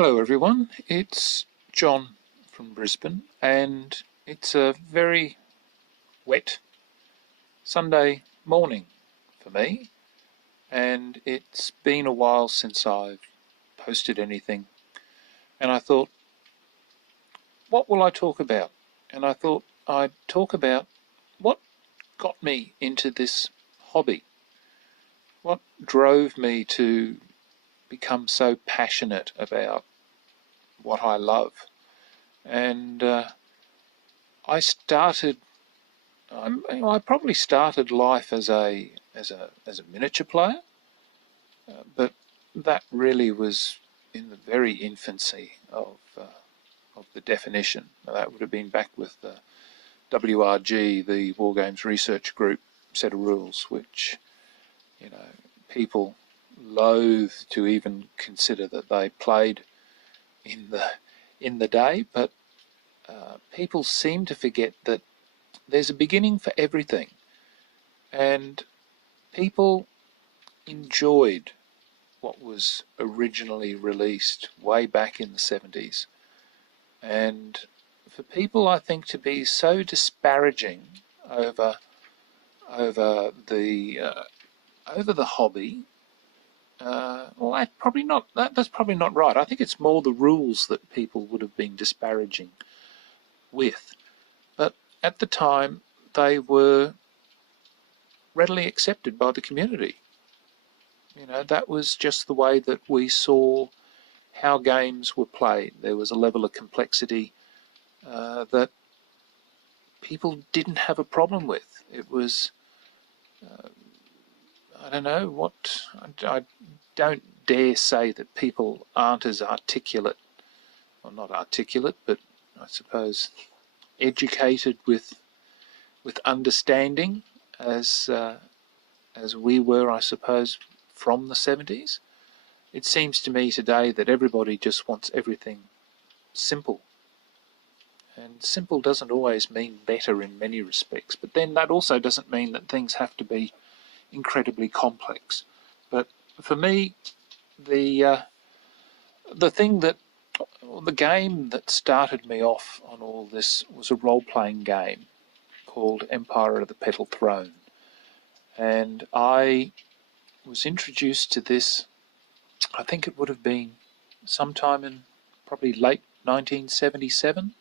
Hello everyone, it's John from Brisbane and it's a very wet Sunday morning for me, and it's been a while since I've posted anything, and I thought, what will I talk about? And I thought I'd talk about what got me into this hobby, what drove me to become so passionate about what I love. And I started. I probably started life as a miniature player, but that really was in the very infancy of the definition. Now, that would have been back with the WRG, the War Games Research Group set of rules, which people loathe to even consider that they played in the day, but people seem to forget that there's a beginning for everything, and people enjoyed what was originally released way back in the 70s. And for people, I think, to be so disparaging over the hobby, well, that's probably not right. I think it's more the rules that people would have been disparaging with. But at the time, they were readily accepted by the community. That was just the way that we saw how games were played. There was a level of complexity that people didn't have a problem with. It was, I don't know what, I don't dare say that people aren't as articulate, or not articulate, but I suppose educated with understanding as we were, I suppose, from the 70s. It seems to me today that everybody just wants everything simple. And simple doesn't always mean better in many respects, but then that also doesn't mean that things have to be incredibly complex. But for me, the game that started me off on all this was a role-playing game called Empire of the Petal Throne. And I was introduced to this, I think it would have been sometime in probably late 1977.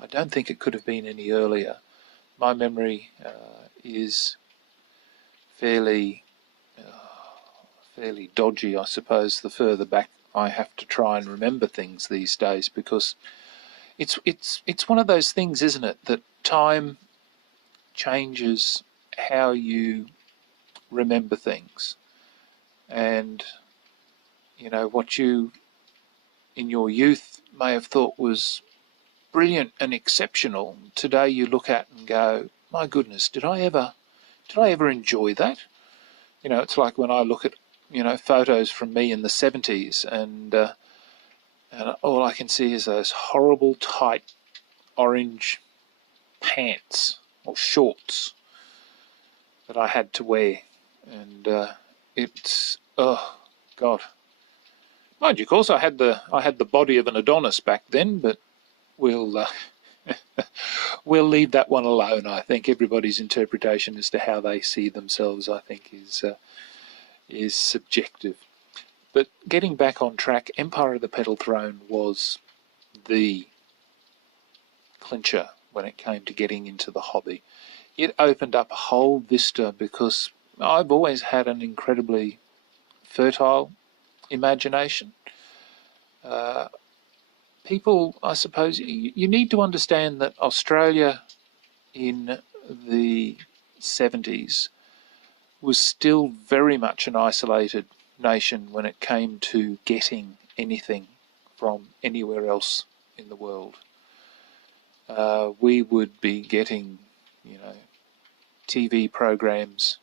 I don't think it could have been any earlier. My memory is fairly dodgy, I suppose, the further back I have to try and remember things these days, because it's one of those things, isn't it, that time changes how you remember things. And what you in your youth may have thought was brilliant and exceptional, today you look at and go, my goodness, did I ever enjoy that? It's like when I look at photos from me in the 70s, and all I can see is those horrible tight orange pants or shorts that I had to wear, and it's, oh God. Mind you, of course, I had the body of an Adonis back then, but we'll we'll leave that one alone. I think everybody's interpretation as to how they see themselves, I think, is subjective. But getting back on track, Empire of the Petal Throne was the clincher when it came to getting into the hobby. It opened up a whole vista, because I've always had an incredibly fertile imagination. People, I suppose, you need to understand that Australia in the 70s was still very much an isolated nation when it came to getting anything from anywhere else in the world. We would be getting, TV programs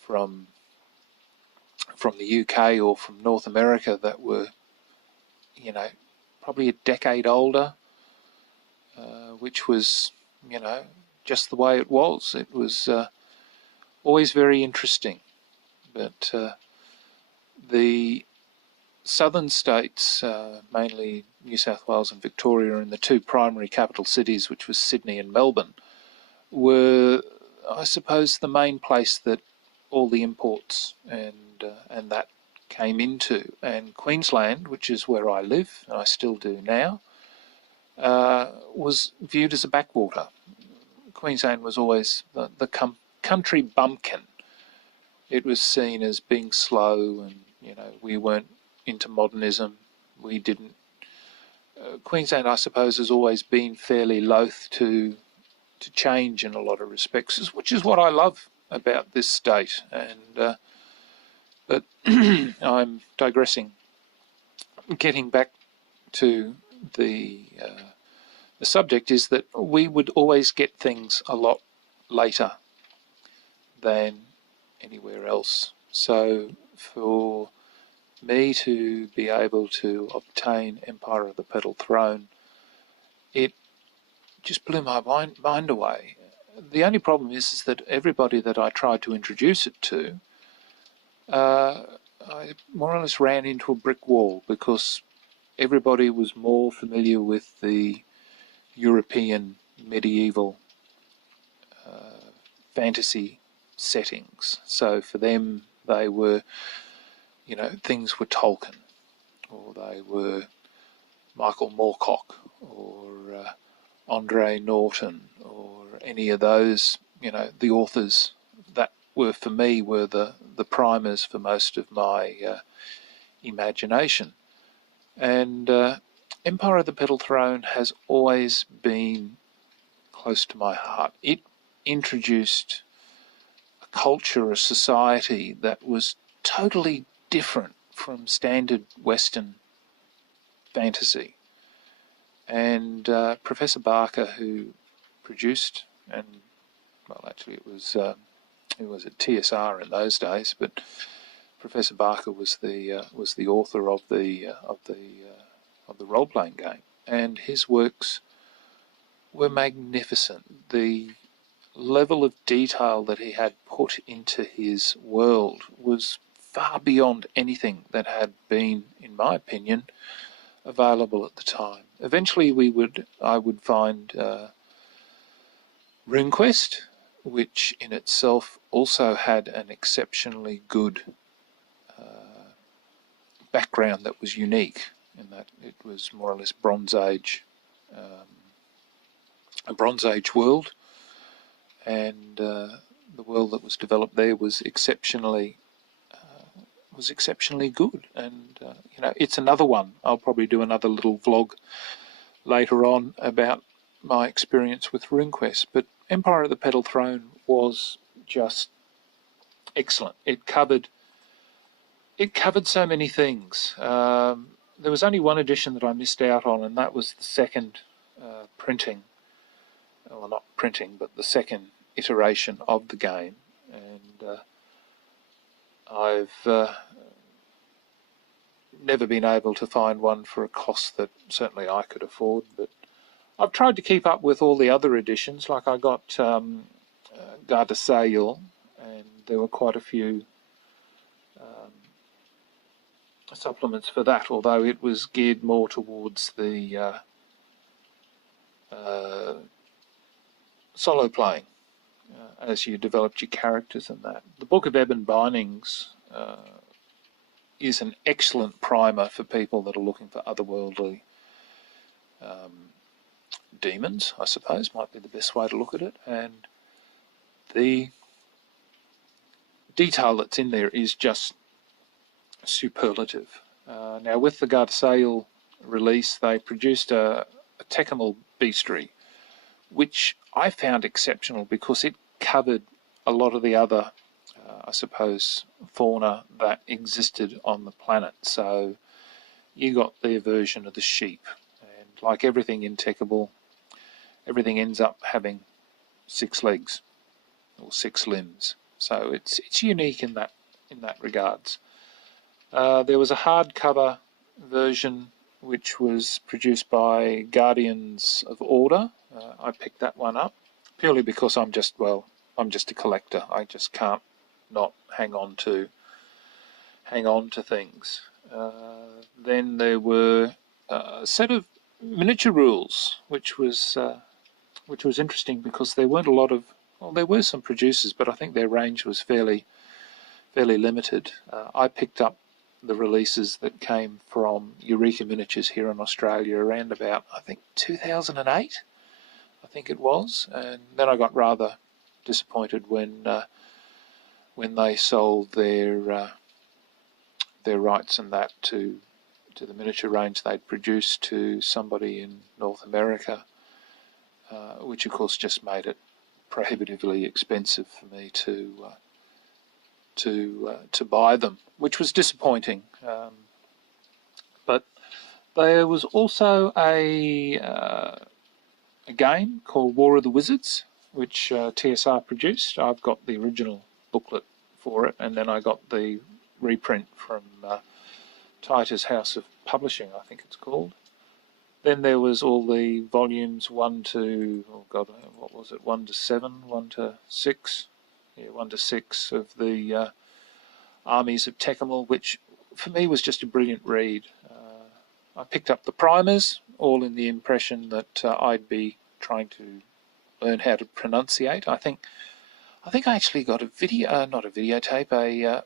from the UK or from North America that were, probably a decade older, which was, just the way it was. It was always very interesting. But the southern states, mainly New South Wales and Victoria, and the two primary capital cities, which was Sydney and Melbourne, were, I suppose, the main place that all the imports and that came into. And Queensland, which is where I live, and I still do now, was viewed as a backwater. Queensland was always the country bumpkin. It was seen as being slow, and we weren't into modernism. We didn't. Queensland, I suppose, has always been fairly loath to change in a lot of respects, which is what I love about this state. And but I'm digressing. Getting back to the subject is that we would always get things a lot later than anywhere else. So for me to be able to obtain Empire of the Petal Throne, it just blew my mind away. The only problem is that everybody that I tried to introduce it to, I more or less ran into a brick wall, because everybody was more familiar with the European medieval fantasy settings. So for them, they were, things were Tolkien, or they were Michael Moorcock, or Andre Norton, or any of those, the authors that were, for me, were the primers for most of my imagination. And Empire of the Petal Throne has always been close to my heart. It introduced a culture, a society that was totally different from standard Western fantasy. And Professor Barker, who produced, and well, actually it was at TSR in those days, but Professor Barker was the author of the role-playing game, and his works were magnificent. The level of detail that he had put into his world was far beyond anything that had been, in my opinion, available at the time. Eventually I would find RuneQuest, which in itself also had an exceptionally good background that was unique, in that it was more or less Bronze Age, a Bronze Age world, and the world that was developed there was exceptionally good. And it's another one. I'll probably do another little vlog later on about my experience with RuneQuest. But Empire of the Petal Throne was just excellent. It covered so many things. There was only one edition that I missed out on, and that was the second printing. Well, not printing, but the second iteration of the game. And I've never been able to find one for a cost that certainly I could afford, but I've tried to keep up with all the other editions. Like I got Garde Sale, and there were quite a few supplements for that, although it was geared more towards the solo playing as you developed your characters and that. The Book of Ebon Bindings is an excellent primer for people that are looking for otherworldly demons, I suppose, might be the best way to look at it. And the detail that's in there is just superlative. Now, with the Garde Sale release, they produced a Techimal Bestiary, which I found exceptional because it covered a lot of the other, I suppose, fauna that existed on the planet. So you got their version of the sheep, and like everything in Techimal, everything ends up having 6 legs or 6 limbs. So it's unique in that regards. There was a hardcover version which was produced by Guardians of Order. I picked that one up purely because I'm just a collector. I just can't not hang on to hang on to things. Then there were a set of miniature rules, which was interesting because there weren't a lot of, well, there were some producers, but I think their range was fairly limited. I picked up the releases that came from Eureka Miniatures here in Australia around about, I think, 2008, I think it was, and then I got rather disappointed when they sold their rights and that to the miniature range they'd produced to somebody in North America, which of course just made it prohibitively expensive for me to buy them, which was disappointing. But there was also a game called War of the Wizards, which TSR produced. I've got the original booklet for it, and then I got the reprint from Titus House of Publishing, I think it's called. Then there was all the volumes 1 to, oh God, what was it, 1 to 7, 1 to 6? Yeah, 1 to 6 of the Armies of Tekkamel, which for me was just a brilliant read. I picked up the primers, all in the impression that I'd be trying to learn how to pronunciate. I think I actually got a video, not a videotape,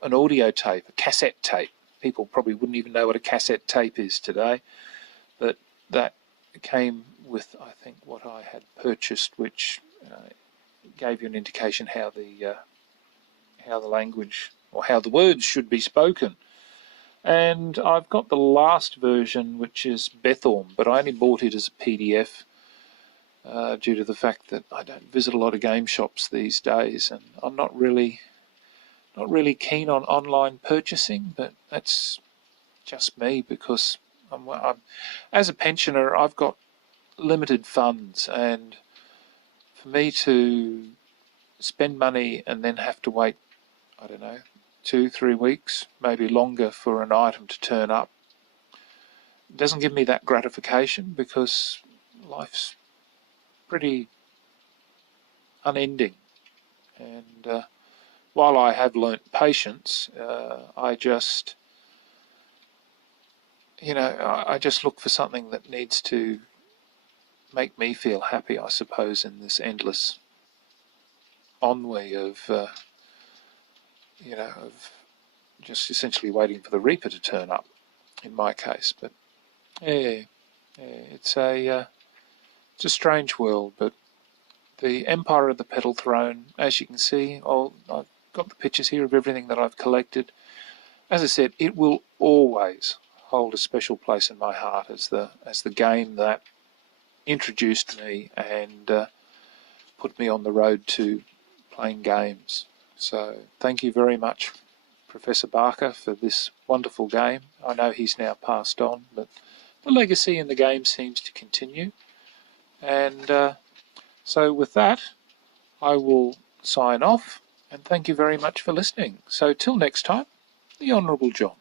an audio tape, a cassette tape. People probably wouldn't even know what a cassette tape is today, but that came with, I think, what I had purchased, which gave you an indication how the language, or how the words should be spoken. And I've got the last version, which is Bethorm, but I only bought it as a PDF due to the fact that I don't visit a lot of game shops these days, and I'm not really keen on online purchasing. But that's just me, because I'm as a pensioner, I've got limited funds, and for me to spend money and then have to wait, I don't know, 2-3 weeks, maybe longer, for an item to turn up, it doesn't give me that gratification, because life's pretty unending. And while I have learnt patience, I just look for something that needs to make me feel happy, I suppose, in this endless ennui of just essentially waiting for the Reaper to turn up, in my case. But yeah, it's a strange world. But the Empire of the Petal Throne, as you can see, I've got the pictures here of everything that I've collected. As I said, it will always hold a special place in my heart as the game that introduced me and put me on the road to playing games. So thank you very much, Professor Barker, for this wonderful game. I know he's now passed on, but the legacy in the game seems to continue. And so with that, I will sign off, and thank you very much for listening. So till next time, the Honourable John.